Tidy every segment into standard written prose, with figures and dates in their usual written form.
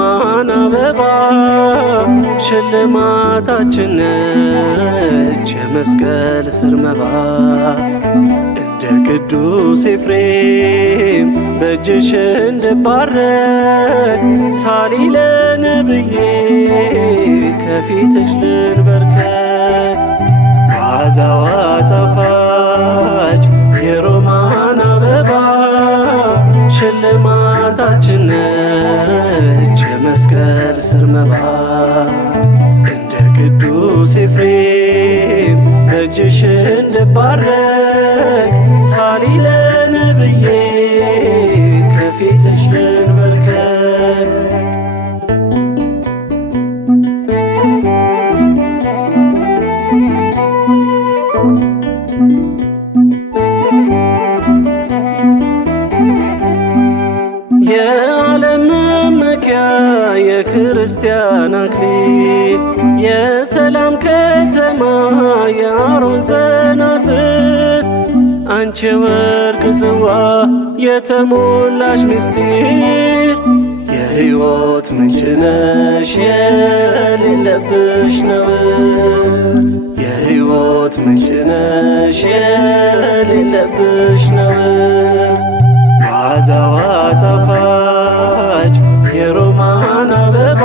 የሮማን አበባ ሽልማታችን ነች የመስቀል ስር መባ። እንደ ቅዱስ ኤፍሬም በእጅሽ እንድባረክ ሳሊለነ ብዬ ከፊትሽ ልንበርከክ። መዓዛዋ ጣፋጭ የሮማን አበባ ሽልማታችን ነች የመስቀል ስር መባ። እንደ ቅዱስ ኤፍሬም በእጅሽ እንድባረክ ሳሊለነ ብዬ ከፊትሽ ልንበርከክ። የዓለም መመኪያ የክርስቲያን አክሊል የሰላም ከተማ የአሮን ጸናጽል አንቺ የወርቅ ጽዋ የተሞላሽ ምስጢር የሕይወት ምንጭ ነሽ የሌለብሽ ነውር። የሕይወት ምንጭ ነሽ የሌለብሽ ነውር። መዓዛዋ ጣፋጭ የሮማን አበባ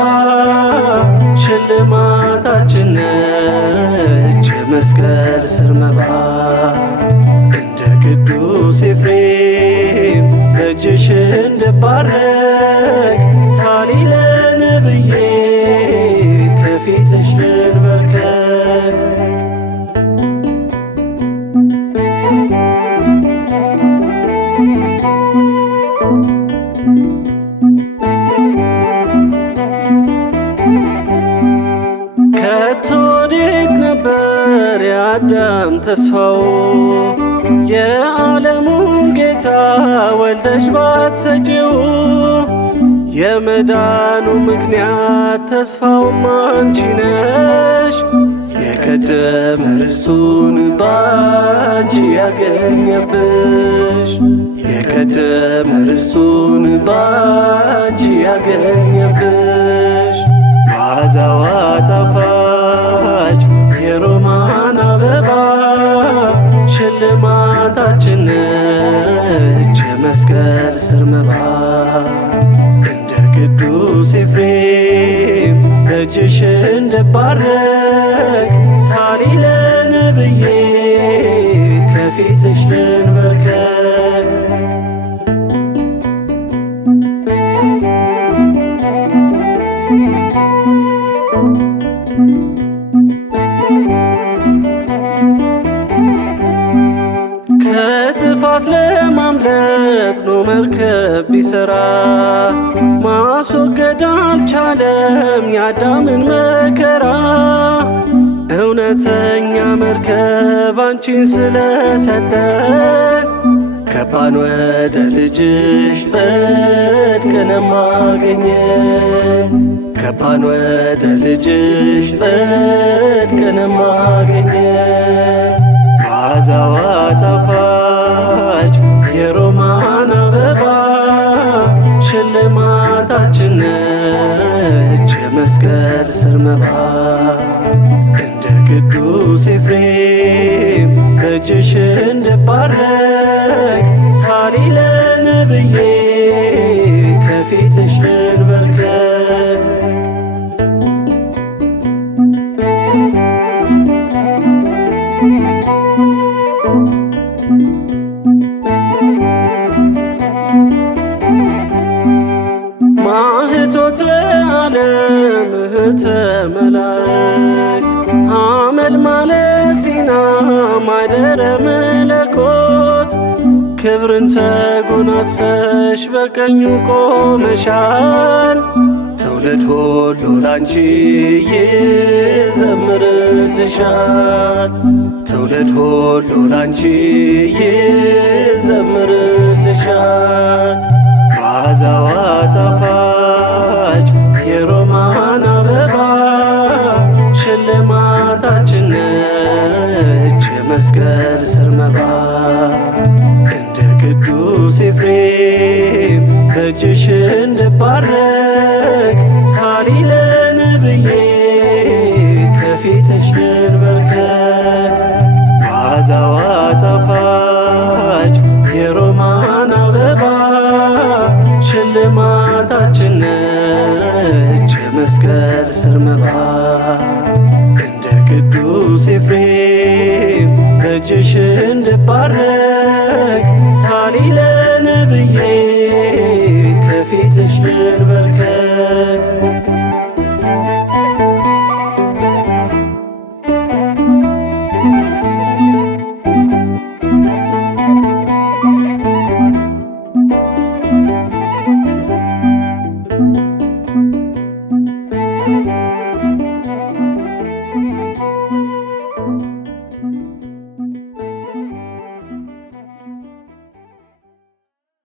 ሽልማታችን ነች የመስቀል ስር መባ። እንደ ቅዱስ ኤፍሬም በእጅሽ እንድባረክ ሳሊለነ ብዬ ከፊትሽ ልንበርከክ። ከቶ ወዴት ነበር የአዳም ተስፋው የዓለሙን ጌታ ወልደሽ ባትሰጪው? የመዳኑ ምክንያት ተስፋውም አንቺ ነሽ የቀደመ ርስቱን ባንቺ ያገኘብሽ። የቀደመ ርስቱን ባንቺ ያገኘብሽ። መዓዛዋ ጣፋጭ የሮማን አበባ ሽልማታችን ነች የመስቀል ስር መባ። እንደ ቅዱስ ኤፍሬም በእጅሽ እንድባረክ ሳሊለነ ብዬ ከፊትሽ ልንበርከክ። ከጥፋት ለማምለጥ ነው መርከብ ቢሰራ ማስወገድ አልቻለም የአዳምን መከራ። እውነተኛ መርከብ አንቺን ስለሰጠን ገባን ወደ ልጅሽ ጽድቅንም አገኘን። ገባን ወደ ልጅሽ ጽድቅንም አገኘን። መዓዛዋ ጣፋጭ የሮማን አበባ ሽልማታችን ነች የመስቀል ስር መባ። እንደ ቅዱስ ኤፍሬም በእጅሽ እንድባረክ ሳሊለነ ብዬ ከፊትሽ ልንበርከክ። ማኅቶተ ዓለም እህተ መላእክት ሐመልማለ ሲና ማደረ መለኮት ክብርን ተጎናጽፈሽ በቀኙ ቆመሻል። ትውልድ ሁሉ ላንቺ ይዘምርልሻል። ትውልድ ሁሉ ላንቺ ይዘምርልሻል። መዓዛዋ ጣፋጭ የሮማን አበባ ሽልማታችን ነች የመስቀል ስር መባ። እንደ ቅዱስ ኤፍሬም በእጅሽ እንድባረክ የመስቀል ስር መባ እንደ ቅዱስ ኤፍሬም በእጅሽ እንድባረክ ሳሊለን ብዬ ከፊትሽ ልንበርከክ